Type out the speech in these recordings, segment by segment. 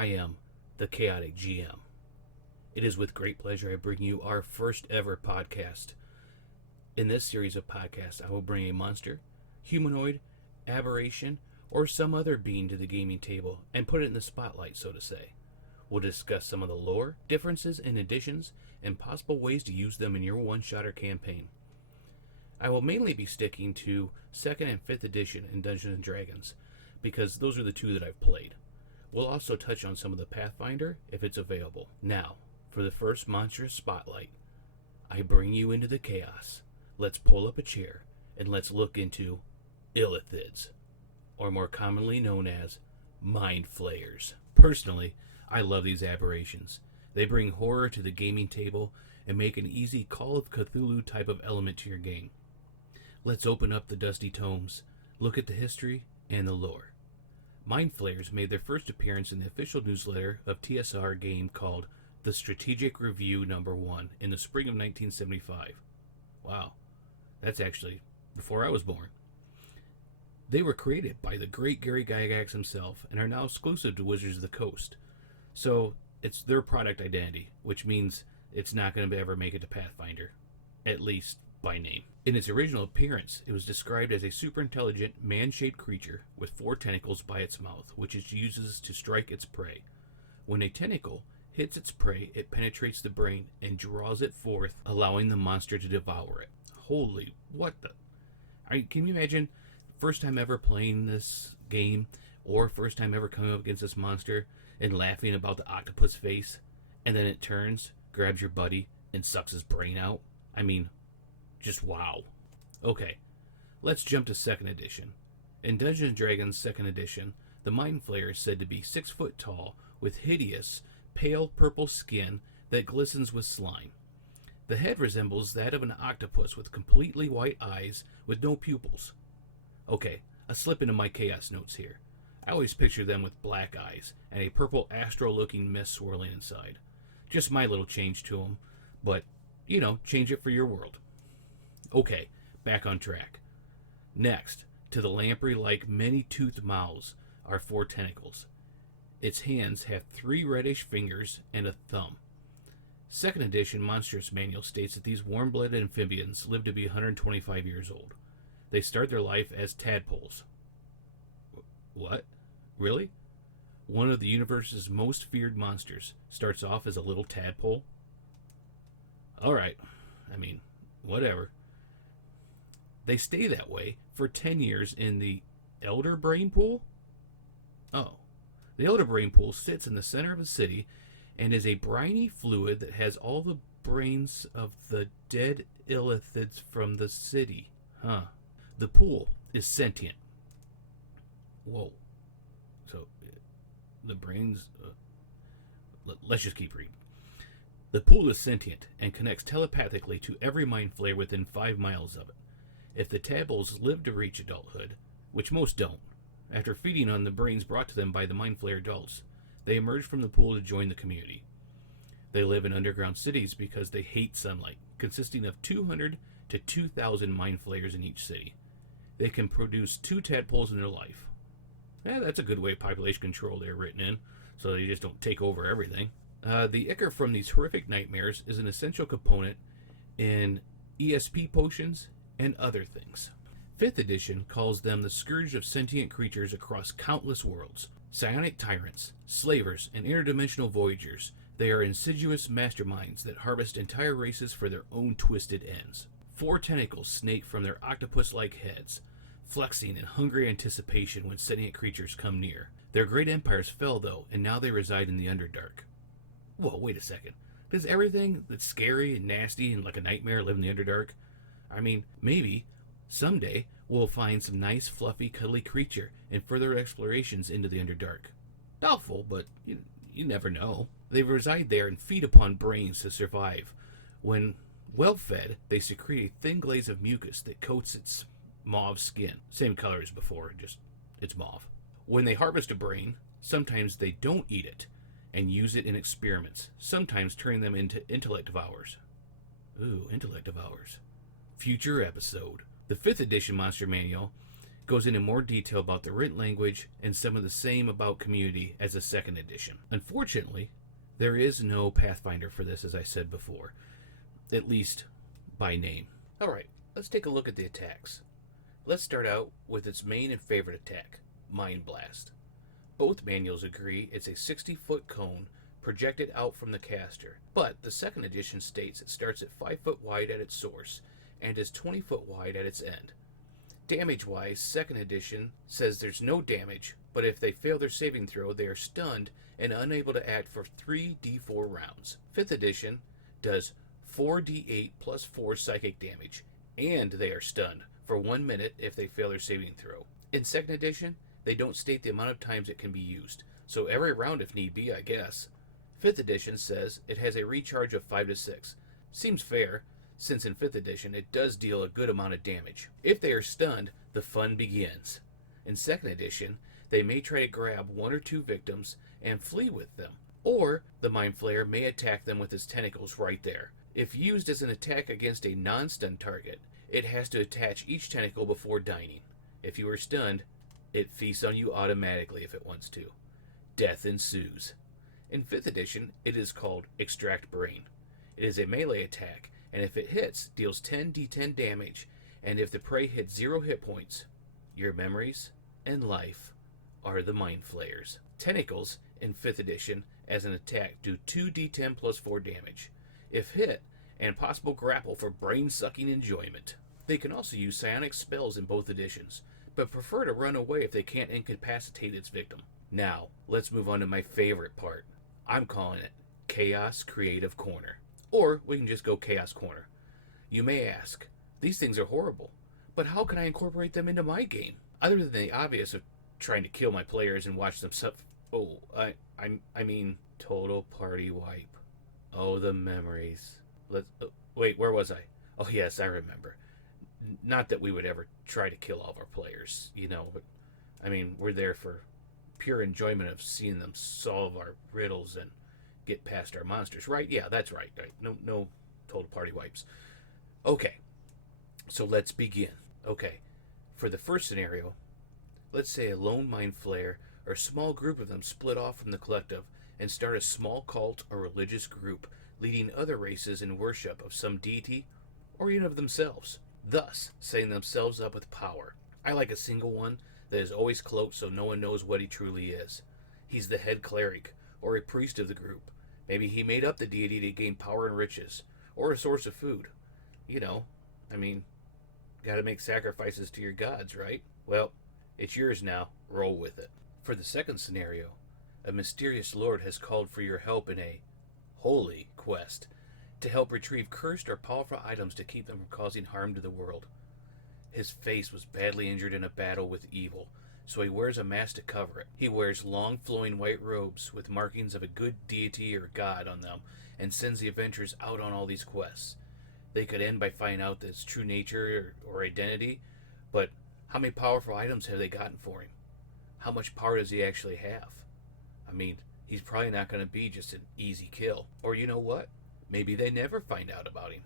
I am the Chaotic GM. It is with great pleasure I bring you our first ever podcast. In this series of podcasts, I will bring a monster, humanoid, aberration, or some other being to the gaming table and put it in the spotlight, so to say. We'll discuss some of the lore, differences and additions, and possible ways to use them in your one-shotter campaign. I will mainly be sticking to 2nd and 5th edition in Dungeons & Dragons, because those are the two that I've played. We'll also touch on some of the Pathfinder, if it's available. Now, for the first monstrous spotlight, I bring you into the chaos. Let's pull up a chair, and let's look into Illithids, or more commonly known as Mind Flayers. Personally, I love these aberrations. They bring horror to the gaming table and make an easy Call of Cthulhu type of element to your game. Let's open up the dusty tomes, look at the history and the lore. Mind Flayers made their first appearance in the official newsletter of TSR game called The Strategic Review No. 1 in the spring of 1975. Wow, that's actually before I was born. They were created by the great Gary Gygax himself and are now exclusive to Wizards of the Coast. So it's their product identity, which means it's not going to ever make it to Pathfinder, at least by name. In its original appearance, it was described as a super intelligent, man-shaped creature with 4 tentacles by its mouth, which it uses to strike its prey. When a tentacle hits its prey, it penetrates the brain and draws it forth, allowing the monster to devour it. Holy, what the... can you imagine first time ever playing this game, or first time ever coming up against this monster and laughing about the octopus face, and then it turns, grabs your buddy, and sucks his brain out? I mean, just wow. Okay, let's jump to 2nd edition. In Dungeons & Dragons 2nd edition, the Mind Flayer is said to be 6 foot tall, with hideous, pale purple skin that glistens with slime. The head resembles that of an octopus with completely white eyes with no pupils. Okay, a slip into my chaos notes here. I always picture them with black eyes and a purple astro-looking mist swirling inside. Just my little change to them, but, change it for your world. Okay, back on track. Next, to the lamprey-like many-toothed mouths are 4 tentacles. Its hands have 3 reddish fingers and a thumb. 2nd edition Monstrous Manual states that these warm-blooded amphibians live to be 125 years old. They start their life as tadpoles. What? Really? One of the universe's most feared monsters starts off as a little tadpole? Alright, whatever. They stay that way for 10 years in the Elder Brain Pool? Oh. The Elder Brain Pool sits in the center of a city and is a briny fluid that has all the brains of the dead illithids from the city. Huh. The pool is sentient. Whoa. So, the brains... let's just keep reading. The pool is sentient and connects telepathically to every Mind Flayer within 5 miles of it. If the tadpoles live to reach adulthood, which most don't, after feeding on the brains brought to them by the Mind Flayer adults, they emerge from the pool to join the community. They live in underground cities because they hate sunlight, consisting of 200 to 2,000 Mind Flayers in each city. They can produce 2 tadpoles in their life. That's a good way of population control there written in, so they just don't take over everything. The ichor from these horrific nightmares is an essential component in ESP potions and other things. 5th edition calls them the scourge of sentient creatures across countless worlds. Psionic tyrants, slavers, and interdimensional voyagers, they are insidious masterminds that harvest entire races for their own twisted ends. 4 tentacles snake from their octopus-like heads, flexing in hungry anticipation when sentient creatures come near. Their great empires fell, though, and now they reside in the Underdark. Whoa, wait a second. Does everything that's scary and nasty and like a nightmare live in the Underdark? Maybe, someday, we'll find some nice, fluffy, cuddly creature in further explorations into the Underdark. Doubtful, but you never know. They reside there and feed upon brains to survive. When well fed, they secrete a thin glaze of mucus that coats its mauve skin. Same color as before, just it's mauve. When they harvest a brain, sometimes they don't eat it and use it in experiments, sometimes turning them into intellect devours. Ooh, intellect devours. Future episode. The 5th edition Monster Manual goes into more detail about the written language and some of the same about community as the second edition. Unfortunately, there is no Pathfinder for this, as I said before, at least by name. Alright, let's take a look at the attacks. Let's start out with its main and favorite attack, Mind Blast. Both manuals agree it's a 60-foot cone projected out from the caster, but the second edition states it starts at 5 foot wide at its source and is 20 foot wide at its end. Damage-wise, second edition says there's no damage, but if they fail their saving throw, they are stunned and unable to act for 3d4 rounds. Fifth edition does 4d8 plus 4 psychic damage, and they are stunned for 1 minute if they fail their saving throw. In second edition, they don't state the amount of times it can be used, so every round if need be, I guess. Fifth edition says it has a recharge of 5 to 6. Seems fair, since in 5th edition it does deal a good amount of damage. If they are stunned, the fun begins. In 2nd edition, they may try to grab 1 or 2 victims and flee with them, or the Mind Flayer may attack them with its tentacles right there. If used as an attack against a non-stunned target, it has to attach each tentacle before dining. If you are stunned, it feasts on you automatically if it wants to. Death ensues. In 5th edition, it is called Extract Brain. It is a melee attack, and if it hits, deals 10d10 damage, and if the prey hits 0 hit points, your memories and life are the Mind Flayers. Tentacles in 5th edition as an attack do 2d10 plus 4 damage, if hit, and possible grapple for brain-sucking enjoyment. They can also use psionic spells in both editions, but prefer to run away if they can't incapacitate its victim. Now, let's move on to my favorite part. I'm calling it Chaos Creative Corner. Or we can just go Chaos Corner. You may ask, these things are horrible, but how can I incorporate them into my game? Other than the obvious of trying to kill my players and watch them suffer. I mean, total party wipe. Oh, the memories. Wait, where was I? Oh, yes, I remember. Not that we would ever try to kill all of our players, but I mean, we're there for pure enjoyment of seeing them solve our riddles and get past our monsters, right? Yeah, that's right. No total party wipes. Okay, so let's begin. Okay, for the first scenario, let's say a lone Mind Flayer or a small group of them split off from the collective and start a small cult or religious group leading other races in worship of some deity or even of themselves, thus setting themselves up with power. I like a single one that is always cloaked so no one knows what he truly is. He's the head cleric or a priest of the group. Maybe he made up the deity to gain power and riches, or a source of food. Gotta make sacrifices to your gods, right? Well, it's yours now. Roll with it. For the second scenario, a mysterious lord has called for your help in a holy quest to help retrieve cursed or powerful items to keep them from causing harm to the world. His face was badly injured in a battle with evil, so he wears a mask to cover it. He wears long flowing white robes with markings of a good deity or god on them and sends the adventurers out on all these quests. They could end by finding out his true nature or identity, but how many powerful items have they gotten for him? How much power does he actually have? He's probably not going to be just an easy kill. Or you know what? Maybe they never find out about him,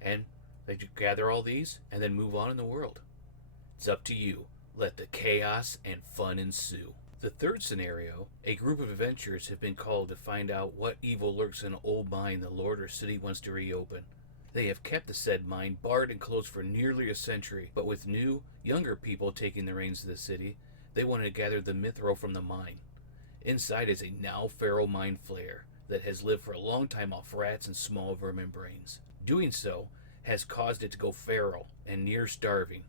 and they gather all these and then move on in the world. It's up to you. Let the chaos and fun ensue. The third scenario, a group of adventurers have been called to find out what evil lurks in an old mine the lord or city wants to reopen. They have kept the said mine barred and closed for nearly a century, but with new, younger people taking the reins of the city, they want to gather the mithril from the mine. Inside is a now feral Mind Flayer that has lived for a long time off rats and small vermin brains. Doing so has caused it to go feral and near starving.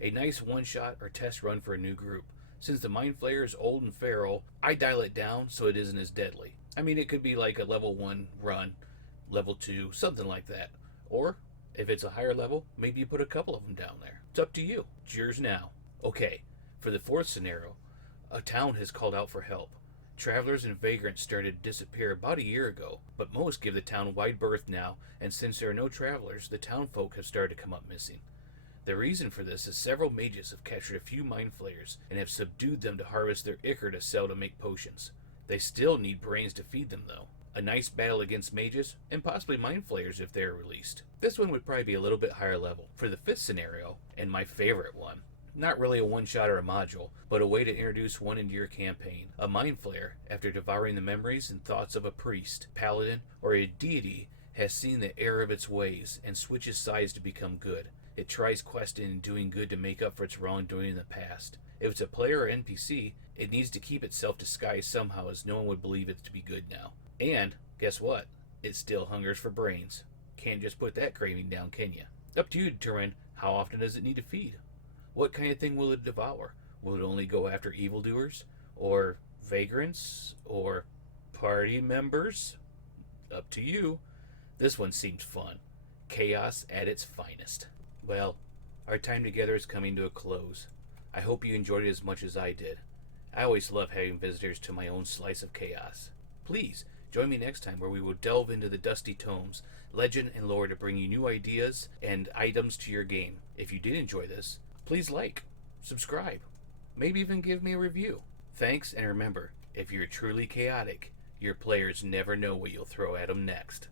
A nice one-shot or test run for a new group. Since the Mind Flayer is old and feral, I dial it down so it isn't as deadly. It could be like a level 1 run, level 2, something like that. Or, if it's a higher level, maybe you put a couple of them down there. It's up to you. It's yours now. Okay, for the fourth scenario, a town has called out for help. Travelers and vagrants started to disappear about a year ago, but most give the town wide berth now, and since there are no travelers, the town folk have started to come up missing. The reason for this is several mages have captured a few Mind Flayers and have subdued them to harvest their ichor to sell to make potions. They still need brains to feed them though. A nice battle against mages, and possibly Mind Flayers if they are released. This one would probably be a little bit higher level. For the fifth scenario, and my favorite one, Not really a one-shot or a module, but a way to introduce one into your campaign. A Mind Flayer, after devouring the memories and thoughts of a priest, paladin, or a deity, has seen the error of its ways and switches sides to become good. It tries questing and doing good to make up for its wrongdoing in the past. If it's a player or NPC, it needs to keep itself disguised somehow, as no one would believe it to be good now. And, guess what? It still hungers for brains. Can't just put that craving down, can you? Up to you to determine how often does it need to feed. What kind of thing will it devour? Will it only go after evildoers? Or vagrants? Or party members? Up to you. This one seems fun. Chaos at its finest. Well, our time together is coming to a close. I hope you enjoyed it as much as I did. I always love having visitors to my own slice of chaos. Please, join me next time where we will delve into the dusty tomes, legend, and lore to bring you new ideas and items to your game. If you did enjoy this, please like, subscribe, maybe even give me a review. Thanks, and remember, if you're truly chaotic, your players never know what you'll throw at them next.